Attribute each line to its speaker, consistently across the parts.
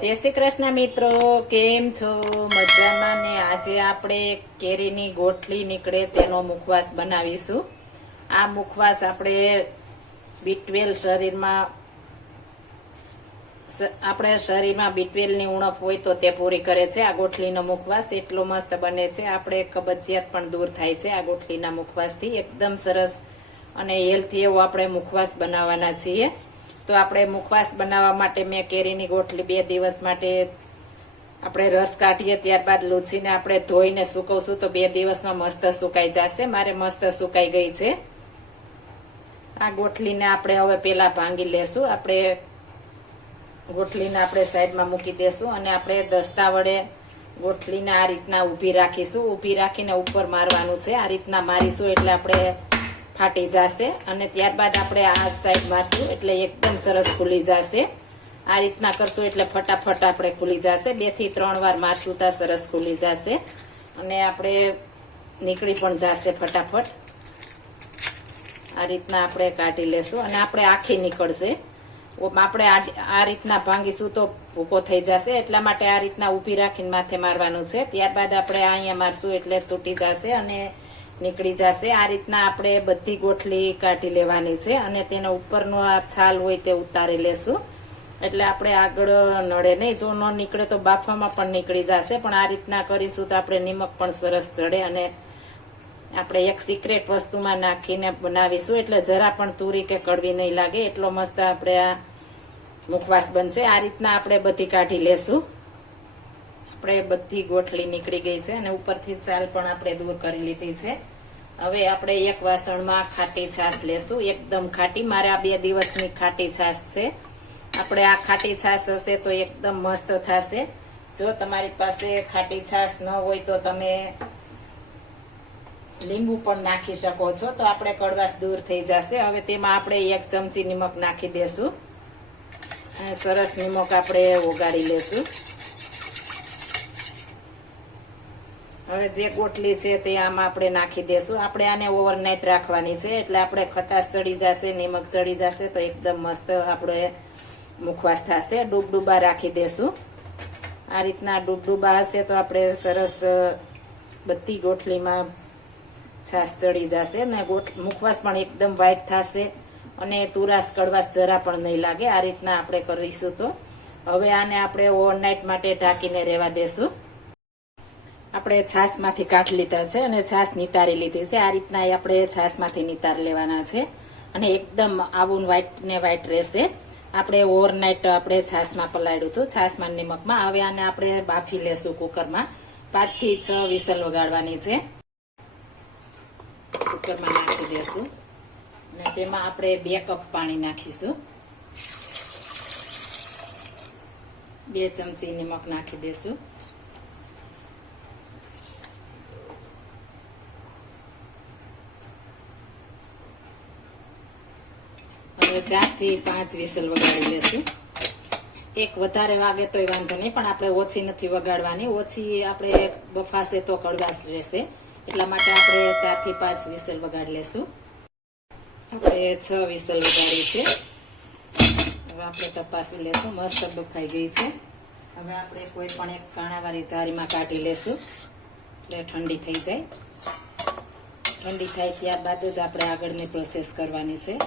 Speaker 1: જય શ્રી કૃષ્ણ મિત્રો, કેમ છો? મજામાં ને આજે આપણે કેરીની ગોઠલી નીકળે તેનો મુખવાસ બનાવીશું. આ મુખવાસ આપણે બીટવેલ શરીરમાં આપણે શરીરમાં બીટવેલની ઉણપ હોય તો તે પૂરી કરે છે. આ ગોઠલીનો મુખવાસ એટલો મસ્ત બને છે. આપણે કબજિયાત પણ દૂર થાય છે આ ગોઠલીના મુખવાસથી. એકદમ સરસ અને હેલ્થી એવો આપણે મુખવાસ બનાવવાના છીએ. તો આપણે મુખવાસ બનાવવા માટે મેં કેરીની ગોઠલી બે દિવસ માટે આપણે રસ કાઢીએ, ત્યારબાદ લૂછીને આપણે ધોઈને સુકવશું તો બે દિવસમાં મસ્ત સુકાઈ જશે. મારે મસ્ત સુકાઈ ગઈ છે. આ ગોઠલીને આપણે હવે પેલા ભાંગી લેશું. આપણે ગોઠલીને આપણે સાઈડમાં મૂકી દેશું અને આપણે દસ્તા વડે ગોઠલીને આ રીતના ઊભી રાખીશું. ઊભી રાખીને ઉપર મારવાનું છે. આ રીતના મારીશું એટલે આપણે ફાટી જશે અને ત્યારબાદ આપણે આ સાઈડ મારશું એટલે એકદમ સરસ ખુલી જશે. આ રીતના કરશું એટલે ફટાફટ આપણે ખુલી જશે. બેથી ત્રણ વાર મારશું ત્યાં સરસ ખુલી જશે. અને આપણે નીકળી પણ જશે ફટાફટ. આ રીતના આપણે કાઢી લેશું અને આપણે આખી નીકળશે. આપણે આ- રીતના ભાંગીશું તો ભૂકો થઈ જશે. એટલા માટે આ રીતના ઊભી રાખીને માથે મારવાનું છે. ત્યારબાદ આપણે અહીંયા મારશું એટલે તૂટી જશે અને નીકળી જશે. આ રીતના આપણે બધી ગોઠલી કાઢી લેવાની છે અને તેનો ઉપરનો આ છાલ હોય તે ઉતારી લેશું. એટલે આપણે આગળ નડે નહીં. જો ન નીકળે તો બાફવામાં પણ નીકળી જશે. પણ આ રીતના કરીશું તો આપણે નિમક પણ સરસ ચડે અને આપણે એક સિક્રેટ વસ્તુમાં નાખીને બનાવીશું. એટલે જરા પણ તુરી કે કડવી નહીં લાગે. એટલો મસ્ત આપણે આ મુખવાસ બનશે. આ રીતના આપણે બધી કાઢી લેશું. આપણે બધી ગોઠલી નીકળી ગઈ છે અને ઉપરથી સાલ પણ આપણે દૂર કરી લીધી છે. હવે આપણે એક વાસણમાં ખાટી છાશ લેશું. એકદમ ખાટી. મારે આ બે દિવસની ખાટી છાશ છે. આપણે આ ખાટી છાશ હશે તો એકદમ મસ્ત થશે. જો તમારી પાસે ખાટી છાશ ન હોય તો તમે લીંબુ પણ નાખી શકો છો. તો આપણે કડવાશ દૂર થઈ જશે. હવે તેમાં આપણે એક ચમચી નિમક નાખી દેશું. અને સરસ નિમક આપણે ઓગાળી લેશું. હવે જે કોટલી છે તે આમાં આપણે નાખી દેશું. આપણે આને ઓવરનાઇટ રાખવાની છે, એટલે આપણે ખટાશ ચડી જશે, નિમક ચડી જશે, તો એકદમ મસ્ત આપણે મુખવાસ થશે. ડૂબડૂબા રાખી દેશું. આ રીતના ડૂબડૂબા હશે તો આપણે સરસ બધી ગોઠલીમાં છાશ ચડી જશે ને ગોઠ મુખવાસ પણ એકદમ વ્હાઈટ થશે અને તુરાસ કડવાશ જરા પણ નહીં લાગે. આ રીતના આપણે કરીશું તો. હવે આને આપણે ઓવરનાઇટ માટે ઢાંકીને રહેવા દેશું. આપણે છાશમાંથી કાઢ લીધા છે અને છાશ નિતારી લીધી છે. આ રીતના આપણે છાશમાંથી નિતાર લેવાના છે અને એકદમ આવું વ્હાઈટ ને વ્હાઈટ રહેશે. આપણે ઓવરનાઇટ આપણે છાશમાં પલાળ્યું હતું. છાશમાં નિમકમાં. હવે આને આપણે બાફી લેશું કુકરમાં. પાંચથી છ વિસલ વગાડવાની છે. કુકરમાં નાખી દેશું. અને તેમાં આપણે બે કપ પાણી નાખીશું. બે ચમચી નિમક નાખી દેશું. હવે ચારથી પાંચ વિસલ વગાડી લેશું. એક વધારે વાગે તોય વાંધો નહીં, પણ આપણે ઓછી નથી વગાડવાની. ઓછી આપણે બફાશે તો કડવાશ રહેશે. એટલા માટે આપણે ચારથી પાંચ વિસલ વગાડી લેશું. આપણે છ વિસલ વગાડી છે. હવે આપણે તપાસી લેશું. મસ્ત બફાઈ ગઈ છે. હવે આપણે કોઈ પણ એક કાણાવાળી જારીમાં કાઢી લેશું. એટલે ઠંડી થઈ જાય. ઠંડી થાય ત્યારબાદ જ આપણે આગળની પ્રોસેસ કરવાની છે.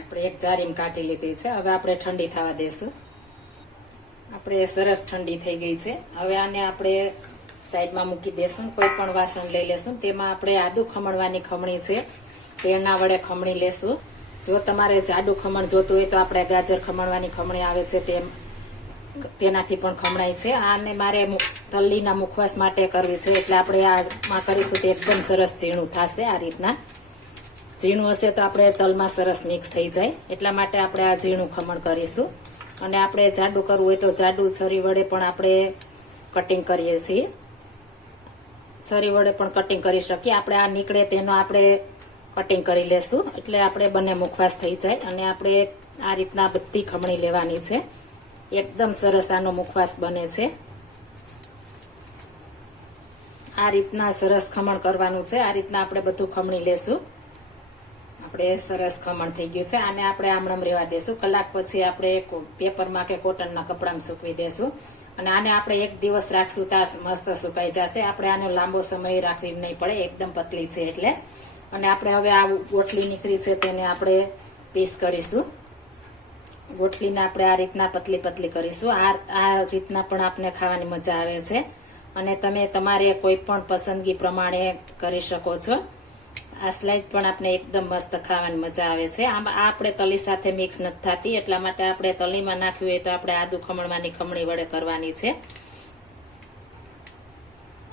Speaker 1: આપણે એક જારીમ કાઢી લીધી છે. હવે આપણે ઠંડી થવા દેશું. આપણે સરસ ઠંડી થઈ ગઈ છે. હવે આને આપણે સાઈડમાં મૂકી દેશું. કોઈ પણ વાસણ લઈ લેશું. તેમાં આપણે આદુ ખમણવાની ખમણી છે. તેના વડે ખમણી લેશું. જો તમારે જાડું ખમણ જોતું હોય તો આપણે ગાજર ખમણવાની ખમણી આવે છે તેમ. તેનાથી પણ ખમણાય છે. આને મારે તલ્લીના મુખવાસ માટે કરવી છે. એટલે આપણે આમાં કરીશું તો એકદમ સરસ ઝીણું થશે આ રીતના. ઝીણું હશે તો આપણે તલમાં સરસ મિક્સ થઈ જાય. એટલા માટે આપણે આ ઝીણું ખમણ કરીશું. અને આપણે જાડું કરવું હોય તો જાડું છરી વડે પણ આપણે કટિંગ કરીએ છીએ. છરી વડે પણ કટિંગ કરી શકીએ. આપણે આ નીકળે તેનો આપણે કટિંગ કરી લેશું. એટલે આપણે બંને મુખવાસ થઈ જાય. અને આપણે આ રીતના બધી ખમણી લેવાની છે. એકદમ સરસ આનો મુખવાસ બને છે. આ રીતના સરસ ખમણ કરવાનું છે. આ રીતના આપણે બધું ખમણી લેશું. આપણે સરસ ખમણ થઈ ગયું છે. આને આપણે આમણમ રેવા દેશું. કલાક પછી આપણે પેપરમાં કે કોટનના કપડામાં સૂકવી દેશું. અને આને આપણે એક દિવસ રાખશું તો મસ્ત સુકાઈ જશે. આપણે આને લાંબો સમય રાખવી નહીં પડે. એકદમ પતલી છે એટલે. અને આપણે હવે આ ગોઠલી નીકળી છે તેને આપણે પીસ કરીશું. ગોઠલીને આપણે આ રીતના પતલી પતલી કરીશું. આ આ રીતના પણ આપણે ખાવાની મજા આવે છે. અને તમે તમારે કોઈ પણ પસંદગી પ્રમાણે કરી શકો છો. આ સ્લાઇસ પણ આપણે એકદમ મસ્ત ખાવાની મજા આવે છે. આમાં આપણે તલી સાથે મિક્સ નથી થતી, એટલા માટે આપણે તલીમાં નાખ્યું હોય તો આપણે આદુ ખમણવાની ખમણી વડે કરવાની છે.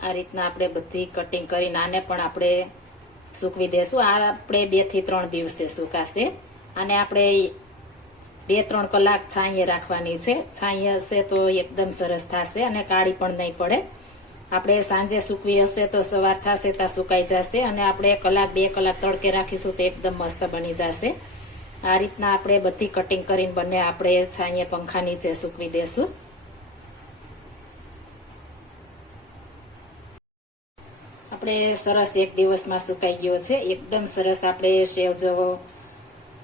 Speaker 1: આ રીતના આપણે બધી કટિંગ કરીને આને પણ આપણે સૂકવી દેશું. આ આપણે બેથી ત્રણ દિવસે સુકાશે. અને આપણે બે ત્રણ કલાક છાંયે રાખવાની છે. છાંયે હશે તો એકદમ સરસ થશે અને કાળી પણ નહીં પડે. આપણે સાંજે સૂકવી હશે તો સવાર થશે ત્યાં સુકાઈ જશે અને આપણે કલાક, બે કલાક તડકે રાખીશું તો એકદમ મસ્ત બની જશે. આ રીતના આપણે બધી કટિંગ કરીને બંને આપણે છાંયે પંખા નીચે સૂકવી દેશું. આપણે સરસ એક દિવસમાં સુકાઈ ગયો છે. એકદમ સરસ આપણે સેવ જેવો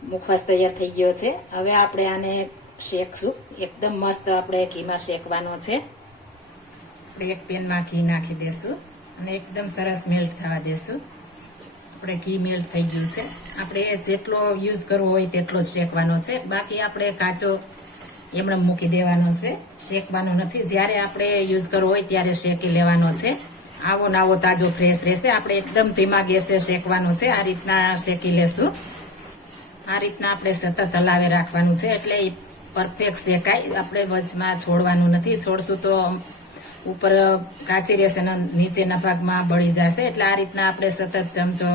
Speaker 1: મુખવાસ તૈયાર થઈ ગયો છે. હવે આપણે આને શેકશું. એકદમ મસ્ત આપણે ઘીમાં શેકવાનો છે. આપણે એક પેનમાં ઘી નાખી દેશું અને એકદમ સરસ મેલ્ટ થવા દેશું. આપણે ઘી મેલ્ટ થઈ ગયું છે. આપણે જેટલો યુઝ કરવો હોય તેટલો જ શેકવાનો છે. બાકી આપણે કાચો એમણે મૂકી દેવાનો છે. શેકવાનો નથી. જ્યારે આપણે યુઝ કરવો હોય ત્યારે શેકી લેવાનો છે. આવો નાવો તાજો ફ્રેશ રહેશે. આપણે એકદમ ધીમા ગેસે શેકવાનો છે. આ રીતના શેકી લેશું. આ રીતના આપણે સતત હલાવે રાખવાનું છે. એટલે પરફેક્ટ શેકાય. આપણે વચમાં છોડવાનું નથી. છોડશું તો ઉપર કાચી રહેશે અને નીચેના ભાગમાં બળી જશે. એટલે આ રીતના આપણે સતત ચમચો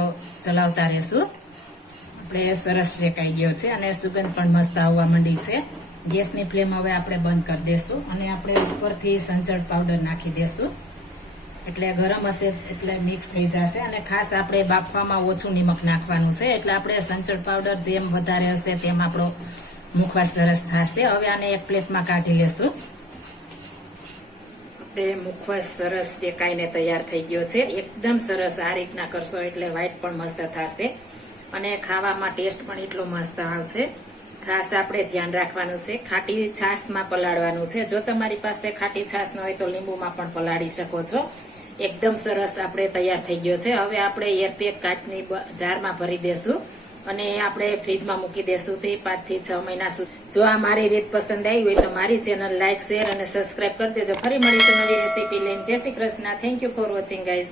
Speaker 1: ચલાવતા રહેશું. આપણે સરસ શેકાઈ ગયો છે અને સુગંધ પણ મસ્ત આવવા માંડી છે. ગેસની ફ્લેમ હવે આપણે બંધ કરી દેશું અને આપણે ઉપરથી સંચળ પાવડર નાખી દેશું. એટલે ગરમ હશે એટલે મિક્સ થઈ જશે અને ખાસ આપણે બાફવામાં ઓછું નિમક નાખવાનું છે. એટલે આપણે સંચળ પાવડર જેમ વધારે હશે તેમ આપણો મુખવાસ સરસ થશે. હવે આને એક પ્લેટમાં કાઢી લેશું. આપણે મુખવાસ સરસ શેકાઈને તૈયાર થઈ ગયો છે. એકદમ સરસ આ રીતના કરશો એટલે વ્હાઈટ પણ મસ્ત થશે. અને ખાવામાં ટેસ્ટ પણ એટલો મસ્ત આવશે. ખાસ આપણે ધ્યાન રાખવાનું છે. ખાટી છાશમાં પલાળવાનું છે. જો તમારી પાસે ખાટી છાશ ન હોય તો લીંબુમાં પણ પલાળી શકો છો. એકદમ સરસ આપણે તૈયાર થઈ ગયો છે. હવે આપણે એરપેક કાચની જારમાં ભરી દેશું. અને આપણે ફ્રીજમાં મૂકી દેશું તે પાંચથી છ મહિના સુધી. જો આ મારી રીત પસંદ આવી હોય તો મારી ચેનલ લાઇક શેર અને સબસ્ક્રાઇબ કરી દેજો. ફરી મળીશું નવી રેસીપી લઈને. જય Shri Krishna. Thank you for watching guys